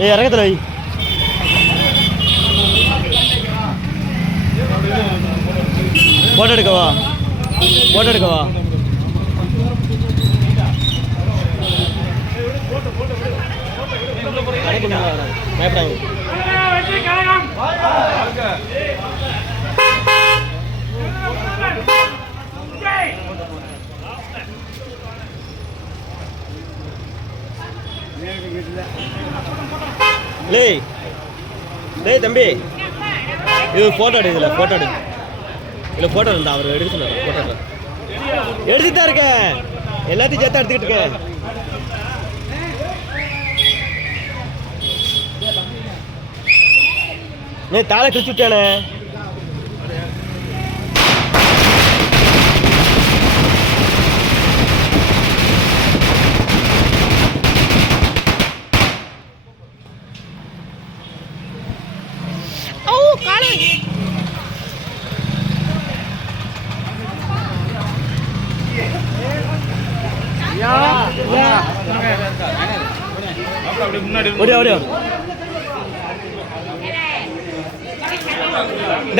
ஏய் இறக்கத்துல வை. Photo எடுக்கவா? Photo எடுக்கவா? பயப்படாங்க. லேய் டேய் தம்பி, இது ஃபோட்டோ எடு. இதில் ஃபோட்டோ எடு. இதில் ஃபோட்டோ இருந்தா அவர் எடுக்க சொன்னார். ஃபோட்டோ எடுத்துட்டு தான் இருக்கேன். எல்லாத்தையும் சேர்த்தா எடுத்துக்கிட்டு இருக்கேன். நீ தாளை கிழிச்சு விட்டானே.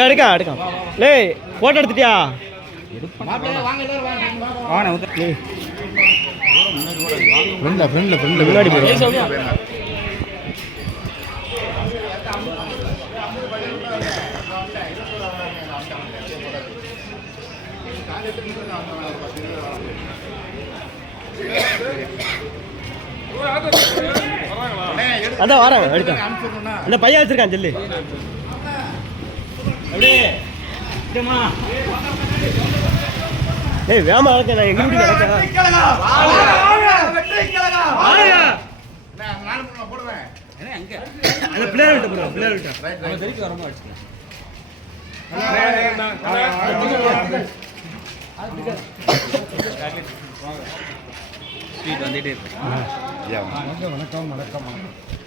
எடுக்கான். லே போட்டோ எடுத்துட்டியா? முன்னாடி அதான் வராங்க. எடுத்தான் இந்த பையன் வச்சிருக்கான் சொல்லி. ஏய் வேமா இருக்க. நான் எங்க வீட்டுக்கு வந்துட்டே இருக்கு. வணக்கம் வணக்கம்.